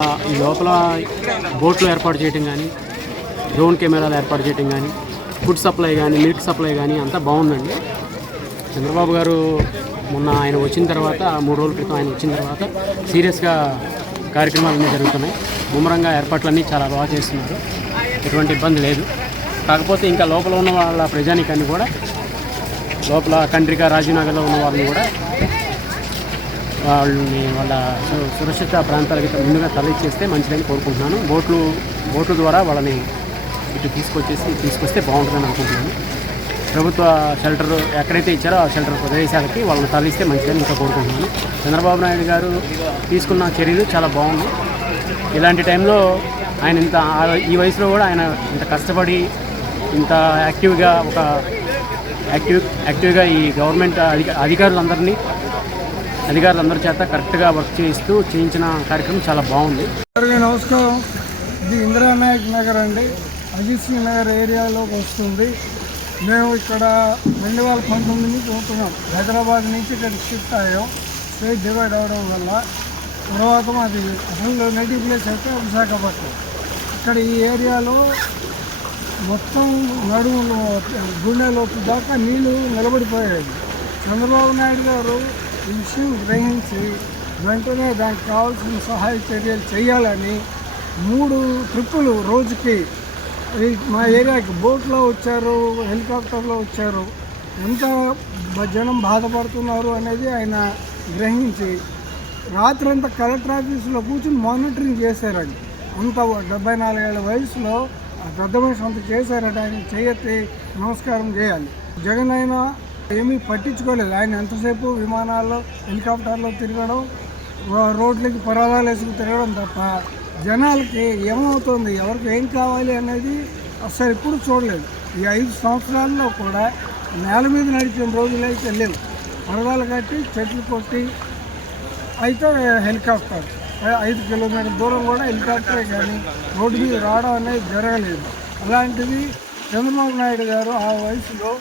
ఈ లోపల బోట్లు ఏర్పాటు చేయడం కానీ, డ్రోన్ కెమెరాలు ఏర్పాటు చేయడం కానీ, ఫుడ్ సప్లై కానీ, మిల్క్ సప్లై కానీ అంతా బాగుందండి. చంద్రబాబు గారు మొన్న ఆయన వచ్చిన తర్వాత 3 రోజుల క్రితం ఆయన వచ్చిన తర్వాత సీరియస్గా కార్యక్రమాలన్నీ జరుగుతున్నాయి. ముమ్మరంగా ఏర్పాట్లన్నీ చాలా బాగా చేస్తున్నారు. ఎటువంటి ఇబ్బంది లేదు. కాకపోతే ఇంకా లోపల ఉన్న వాళ్ళ ప్రజానికాన్ని కూడా, లోపల కండ్రిక రాజీవ్నగర్లో ఉన్న వాళ్ళని కూడా వాళ్ళని వాళ్ళ సురక్షిత ప్రాంతాలకి ముందుగా తరలిచ్చేస్తే మంచిదని కోరుకుంటున్నాను. బోట్ల ద్వారా వాళ్ళని ఇటు తీసుకొస్తే బాగుంటుందని అనుకుంటున్నాను. ప్రభుత్వ షెల్టర్ ఎక్కడైతే ఇచ్చారో ఆ షెల్టర్ ప్రదేశాలకి వాళ్ళని తరలిస్తే మంచిదని ఇంకా కోరుకుంటున్నాను. చంద్రబాబు నాయుడు గారు తీసుకున్న చర్యలు చాలా బాగున్నాయి. ఇలాంటి టైంలో ఆయన ఈ వయసులో కూడా ఆయన ఇంత కష్టపడి ఇంత యాక్టివ్గా ఈ గవర్నమెంట్ అధికారులందరి చేత కరెక్ట్గా వర్క్ చేయించిన కార్యక్రమం చాలా బాగుంది. నమస్కారం. ఇది ఇందిరానాయక్ నగర్ అండి, అజిత్ సింగ్ నగర్ ఏరియాలోకి వస్తుంది. మేము ఇక్కడ 2019 నుంచి ఉంటున్నాం. హైదరాబాద్ నుంచి ఇక్కడ షిఫ్ట్ అయ్యాం. స్టేట్ డివైడ్ అవ్వడం వల్ల. తర్వాత మాది అసలు నేటివ్ ప్లేస్ అయితే విశాఖపట్నం. ఇక్కడ ఈ ఏరియాలో మొత్తం నడుములు గుండెలోపు దాకా నీళ్లు నిలబడిపోయాయి. చంద్రబాబు నాయుడు గారు ఈ విషయం గ్రహించి వెంటనే దానికి కావాల్సిన సహాయ చర్యలు చేయాలని 3 ట్రిప్పులు రోజుకి మా ఏరియాకి బోట్లో వచ్చారు, హెలికాప్టర్లో వచ్చారు. ఎంత జనం బాధపడుతున్నారు అనేది ఆయన గ్రహించి రాత్రంతా కలెక్టర్ ఆఫీసులో కూర్చొని మానిటరింగ్ చేశారండి. అంత 74 ఏళ్ళ వయసులో పెద్ద మనిషి అంత చేశారట. ఆయన చేయెత్తి నమస్కారం చేయాలి. జగన్ అయినా ఏమీ పట్టించుకోలేదు. ఆయన ఎంతసేపు విమానాల్లో హెలికాప్టర్లో తిరగడం, రోడ్లకి పరదాలు వేసుకు తిరగడం తప్ప జనాలకి ఏమవుతుంది, ఎవరికి ఏం కావాలి అనేది అసలు ఎప్పుడు చూడలేదు. ఈ 5 సంవత్సరాల్లో కూడా నేల మీద నడిచిన రోజులైతే లేవు. పరదాలు కట్టి చెట్లు కొట్టి అయితే హెలికాప్టర్ 5 కిలోమీటర్ల దూరం కూడా హెలికాప్టరే కానీ రోడ్డు మీద రావడం అనేది జరగలేదు. అలాంటిది చంద్రబాబు నాయుడు గారు ఆ వయసులో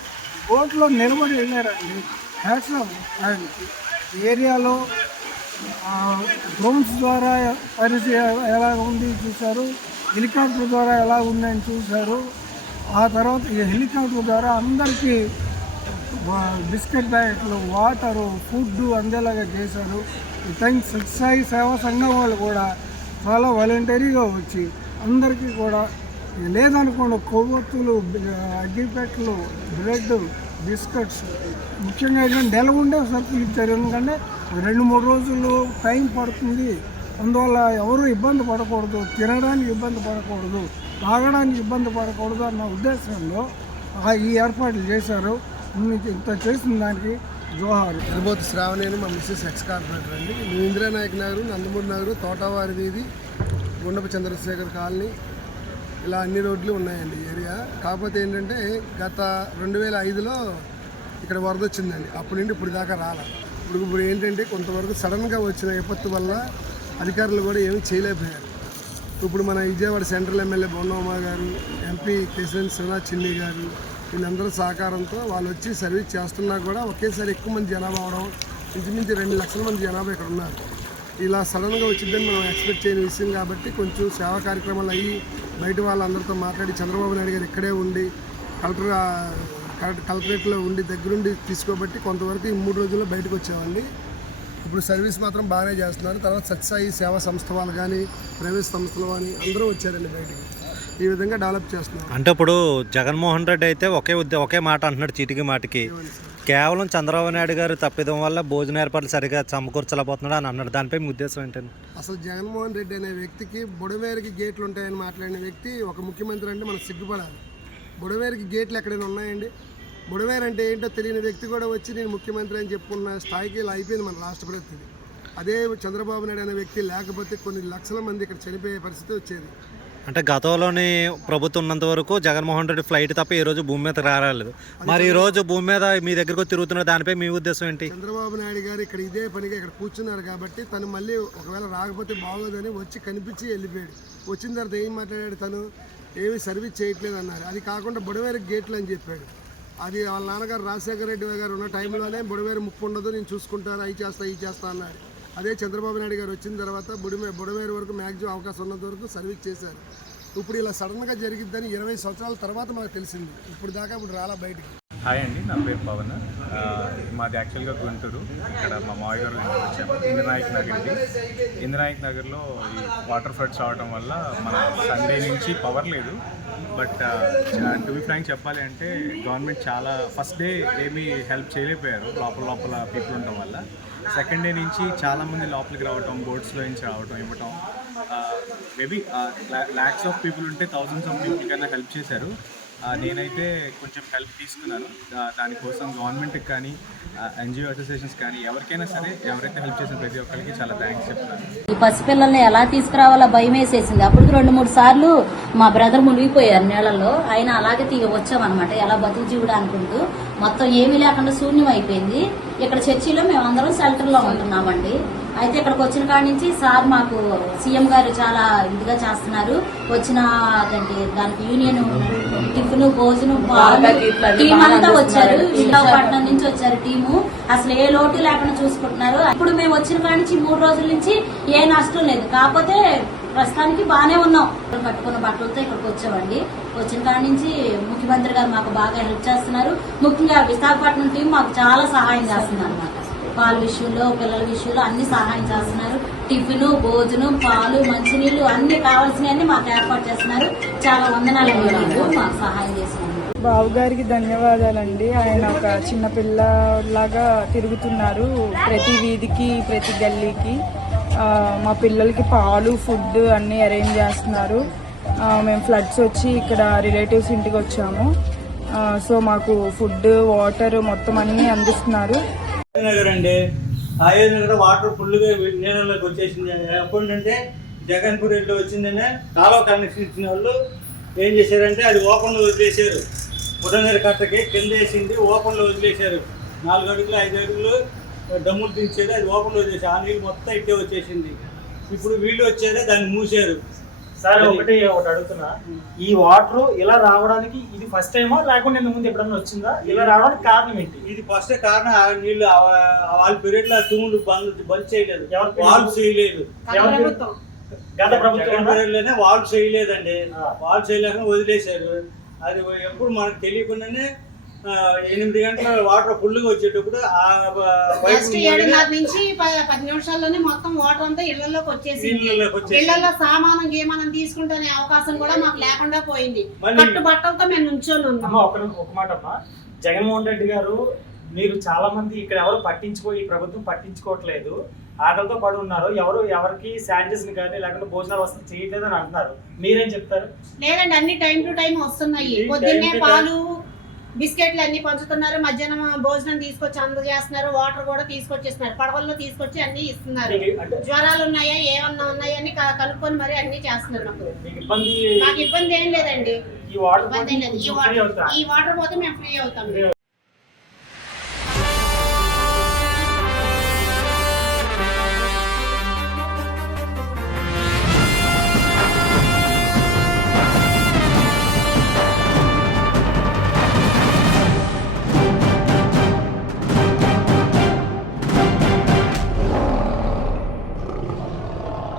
బోట్లో నిలబడి వెళ్ళారండి. హ్యాట్స్ ఆఫ్ ఆయనకి. ఏరియాలో డ్రోన్స్ ద్వారా పరిస్థితి ఎలా ఉంది చూశారు, హెలికాప్టర్ ద్వారా ఎలా ఉందని చూశారు. ఆ తర్వాత ఈ హెలికాప్టర్ ద్వారా అందరికీ బిస్కెట్ ప్యాకెట్లు, వాటరు, ఫుడ్ అందేలాగా చేశారు. థ్యాంక్స్ సత్సాయి సేవా సంఘం వాళ్ళు కూడా చాలా వాలంటరీగా వచ్చి అందరికీ కూడా లేదనుకోండి కొవ్వొత్తులు, అగ్గిపెట్టెలు, బ్రెడ్, బిస్కెట్స్, ముఖ్యంగా నెల ఉండే సరుకులు ఇచ్చారు. ఎందుకంటే 2-3 రోజులు టైం పడుతుంది. అందువల్ల ఎవరు ఇబ్బంది పడకూడదు, తినడానికి ఇబ్బంది పడకూడదు, తాగడానికి ఇబ్బంది పడకూడదు అన్న ఉద్దేశంలో ఈ ఏర్పాట్లు చేశారు. ఇంత చేసిన దానికి జోహారు. తిరుపతి శ్రావణి మా మిస్సెస్ ఎక్స్ కార్పొరేటర్ అండి. మేము ఇందిరానాయక్ నగర్, నందమూరి నగరు, తోటవారి వీధి, గుండప చంద్రశేఖర్ కాలనీ, ఇలా అన్ని రోడ్లు ఉన్నాయండి ఏరియా. కాకపోతే ఏంటంటే గత 2005లో ఇక్కడ వరద వచ్చిందండి. అప్పటి నుండి ఇప్పుడు దాకా రాలా. ఇప్పుడు ఏంటంటే కొంతవరకు సడన్గా వచ్చిన విపత్తు వల్ల అధికారులు కూడా ఏమీ చేయలేకపోయారు. ఇప్పుడు మన విజయవాడ సెంట్రల్ ఎమ్మెల్యే బొన్నమ్మ గారు, ఎంపీ కేశవన్ శివనాథ్ చిన్ని గారు, వీళ్ళందరూ సహకారంతో వాళ్ళు వచ్చి సర్వీస్ చేస్తున్నా కూడా ఒకేసారి ఎక్కువ మంది జనాభా అవడం, ఇంచుమించు 2 లక్షల మంది జనాభా ఇక్కడ ఉన్నారు. ఇలా సడన్గా వచ్చిందని మనం ఎక్స్పెక్ట్ చేయని విషయం కాబట్టి కొంచెం సేవా కార్యక్రమాలు అయ్యి బయట వాళ్ళందరితో మాట్లాడి చంద్రబాబు నాయుడు గారు ఇక్కడే ఉండి కలెక్టరేట్లో ఉండి దగ్గరుండి తీసుకోబట్టి కొంతవరకు ఈ 3 రోజుల్లో బయటకు వచ్చామండి. ఇప్పుడు సర్వీస్ మాత్రం బాగానే చేస్తున్నారు. తర్వాత సత్సాయి సేవా సంస్థ వాళ్ళు కానీ, ప్రైవేట్ సంస్థలు కానీ అందరూ వచ్చారండి బయటికి. ఈ విధంగా డెవలప్ చేస్తున్నారు. అంటే ఇప్పుడు జగన్మోహన్ రెడ్డి అయితే ఒకే మాట అంటున్నాడు, చీటికి మాటికి. కేవలం చంద్రబాబు నాయుడు గారు తప్పిదం వల్ల భోజన ఏర్పాట్లు సరిగా సమకూర్చలేకపోతున్నాడు అని అన్నాడు. దానిపై మీ ఉద్దేశం ఏంటండి? అసలు జగన్మోహన్ రెడ్డి అనే వ్యక్తికి బుడవేరికి గేట్లు ఉంటాయని మాట్లాడిన వ్యక్తి ఒక ముఖ్యమంత్రి అంటే మనం సిగ్గుపడాలి. బుడవేరికి గేట్లు ఎక్కడైనా ఉన్నాయండి? బుడవేరు అంటే ఏంటో తెలియని వ్యక్తి కూడా వచ్చి నేను ముఖ్యమంత్రి అని చెప్పుకున్న స్థాయికి ఇలా అయిపోయింది మన రాష్ట్ర పరిస్థితి. అదే చంద్రబాబు నాయుడు అనే వ్యక్తి లేకపోతే కొన్ని లక్షల మంది ఇక్కడ చనిపోయే పరిస్థితి వచ్చేది. అంటే గతంలోని ప్రభుత్వం ఉన్నంత వరకు జగన్మోహన్ రెడ్డి ఫ్లైట్ తప్ప ఈ రోజు భూమి మీద రాలేదు. మరి ఈ రోజు భూమి మీద మీ దగ్గరకు తిరుగుతున్న దానిపై మీ ఉద్దేశం ఏంటి? చంద్రబాబు నాయుడు గారు ఇక్కడ ఇదే పనిగా ఇక్కడ కూర్చున్నారు కాబట్టి తను మళ్ళీ ఒకవేళ రాకపోతే బాగోదని వచ్చి కనిపించి వెళ్ళిపోయాడు. వచ్చిన తర్వాత ఏం మాట్లాడాడు, తను ఏమీ సర్వీస్ చేయట్లేదు అన్నారు. అది కాకుండా బుడవేరికి గేట్లు అని చెప్పాడు. అది వాళ్ళ నాన్నగారు రాజశేఖర రెడ్డి గారు ఉన్న టైంలోనే బుడవేరు ముప్పు ఉండదు, నేను చూసుకుంటాను, అవి చేస్తా అన్నాడు. అదే చంద్రబాబు నాయుడు గారు వచ్చిన తర్వాత బుడమేరు వరకు మ్యాక్సిమం అవకాశం ఉన్నంత వరకు సర్వీస్ చేశారు. ఇప్పుడు ఇలా సడన్గా జరిగిద్దని 20 సంవత్సరాల తర్వాత మనకు తెలిసింది. ఇప్పుడు దాకా ఇప్పుడు రాలా బయటికి. హాయ్ అండి, నా పేరు పవన్. మాది యాక్చువల్గా గుంటూరు. ఇక్కడ మా మావయ్య గారు వచ్చాము ఇంద్రనాయక్ నగర్కి. ఇంద్రనాయక్ నగర్లో ఈ వాటర్ ఫ్లడ్స్ రావడం వల్ల మన సండే నుంచి పవర్ లేదు. బట్ టు బి ఫ్రాంక్ చెప్పాలి అంటే గవర్నమెంట్ చాలా ఫస్ట్ డే ఏమీ హెల్ప్ చేయలేకపోయారు లోపల పీపుల్ ఉండటం వల్ల. సెకండ్ డే నుంచి చాలామంది లోపలికి రావటం, బోట్స్లో నుంచి రావటం ఇవ్వటం, మేబీ ల్యాక్స్ ఆఫ్ పీపుల్ ఉంటే థౌజండ్స్ ఆఫ్ పీపుల్ కన్నా హెల్ప్ చేశారు. నేనైతే కొంచెం హెల్ప్ తీసుకున్నాను. దానికోసం గవర్నమెంట్కి కానీ ఎన్జిఓ అసోసియేషన్స్ కానీ ఎవరికైనా సరే ఎవరైతే హెల్ప్ చేసిన ప్రతి ఒక్కరికి చాలా థ్యాంక్స్ చెప్తున్నాను. ఈ పసిపిల్లల్ని ఎలా తీసుకురావాలో భయం వేసేసింది. అప్పుడు 2-3 సార్లు మా బ్రదర్ మునిగిపోయారు నీళ్ళల్లో. ఆయన అలాగే వచ్చామన్నమాట ఎలా బతుకు జీవుడు అనుకుంటూ. మొత్తం ఏమీ లేకుండా శూన్యం అయిపోయింది. ఇక్కడ చర్చిలో మేము అందరం షెల్టర్లో ఉంటున్నామండి. అయితే ఇక్కడికి వచ్చిన కాడి నుంచి సార్ మాకు సీఎం గారు చాలా ఇదిగా చేస్తున్నారు. వచ్చిన దానికి యూనియన్ టిఫిన్, భోజనం, టీం అంతా వచ్చారు. విశాఖపట్నం నుంచి వచ్చారు టీము. అసలు ఏ లోటు లేకుండా చూసుకుంటున్నారు. ఇప్పుడు మేము వచ్చిన కాడి నుంచి 3 రోజుల నుంచి ఏ నష్టం లేదు. కాకపోతే ప్రస్తుతానికి బాగానే ఉన్నాం. కట్టుకున్న బట్టలతో ఇక్కడికి వచ్చామండి. వచ్చిన కాడి నుంచి ముఖ్యమంత్రి గారు మాకు బాగా హెల్ప్ చేస్తున్నారు. ముఖ్యంగా విశాఖపట్నం టీం మాకు చాలా సహాయం చేస్తున్నారు అన్నమాట. పాల విషయంలో, పిల్లల విషయంలో అన్ని సహాయం చేస్తున్నారు. టిఫిన్, భోజనం, పాలు, మంచినీళ్లు అన్ని కావాల్సినవన్నీ మాకు ఏర్పాటు చేస్తున్నారు. చాలా వందనాలు మాకు సహాయం చేస్తున్నారు. బాబు గారికి ధన్యవాదాలండి. ఆయన ఒక చిన్న పిల్లలాగా తిరుగుతున్నారు ప్రతి వీధికి, ప్రతి గల్లీకి. మా పిల్లలకి పాలు, ఫుడ్ అన్నీ అరేంజ్ చేస్తున్నారు. మేము ఫ్లడ్స్ వచ్చి ఇక్కడ రిలేటివ్స్ ఇంటికి వచ్చాము. సో మాకు ఫుడ్, వాటర్ మొత్తం అన్నీ అందిస్తున్నారు. నగర్ అండి, ఆయోజన నగర్ వాటర్ ఫుల్గా నీళ్ళలోకి వచ్చేసింది. ఎప్పుడంటే జగన్పూర్ వెళ్ళి వచ్చిందనే కాలువ కనెక్షన్ ఇచ్చిన వాళ్ళు ఏం చేశారంటే అది ఓపెన్లో వదిలేశారు. బుడమేరు కట్టకి కింద వేసింది ఓపెన్లో వదిలేశారు. 4 అడుగులు 5 అడుగులు డమ్ములు దించేది, అది ఓపెన్లో వదిలేసారు. ఆ నీళ్ళు మొత్తం ఇట్టే వచ్చేసింది. ఇప్పుడు వీళ్ళు వచ్చేదే దాన్ని మూసారు. సార్ ఒకటి అడుగుతున్నా, ఈ వాటర్ ఇలా రావడానికి ఇది ఫస్ట్ టైమా లేకుండా ముందు ఎప్పుడన్నా వచ్చిందా? ఇలా రావడానికి కారణం ఏంటి? ఇది ఫస్ట్ కారణం ఆ నీళ్లు వాళ్ళ పీరియడ్ లో తూములు బంద్ చేయలేదు, వాల్వ్ చేయలేదు. గత ప్రభుత్వంలోనే వాల్వ్ చేయలేదండి. వాల్వ్ చేయలేక వదిలేశారు. అది ఎప్పుడు మనకు తెలియకుండానే 8 గంటల వాటర్ ఫుల్గా వచ్చేటప్పుడు ఫస్ట్ 7:30 నుంచి 10 నిమిషాల్లోనే మొత్తం వాటర్ అంతా ఇళ్లలోకి వచ్చేసింది. ఇళ్లలో సామానం గేమానం తీసుకుంటే అవకాశం కూడా మాకు లేకుండా పోయింది. కట్టు బట్టలతో మేము నుంచొని ఉన్నాం. ఒక మాట అమ్మా, జగన్మోహన్ రెడ్డి గారు మీరు చాలా మంది ఇక్కడ ఎవరు ఈ ప్రభుత్వం పట్టించుకోవట్లేదు, ఆకలితో పడి ఉన్నారు, ఎవరికి శానిటైజర్ కానీ లేకుంటే భోజనాలు వసతి చేయట్లేదు అని అంటున్నారు. మీరేం చెప్తారు? లేదండి, అన్ని టైం టు టైం వస్తున్నాయి. పొద్దున్నే పాలు, బిస్కెట్లు అన్ని పంచుతున్నారు. మధ్యాహ్నం భోజనం తీసుకొచ్చి అందజేస్తున్నారు. వాటర్ కూడా తీసుకొచ్చేస్తున్నారు. పడవల్లో తీసుకొచ్చి అన్ని ఇస్తున్నారు. జ్వరాలు ఉన్నాయా, ఏమన్నా ఉన్నాయా అని కనుక్కొని మరి అన్ని చేస్తున్నారు. నాకు ఇబ్బంది ఏం లేదండి. ఈ వాటర్ పోతే మేము ఫ్రీ అవుతాం.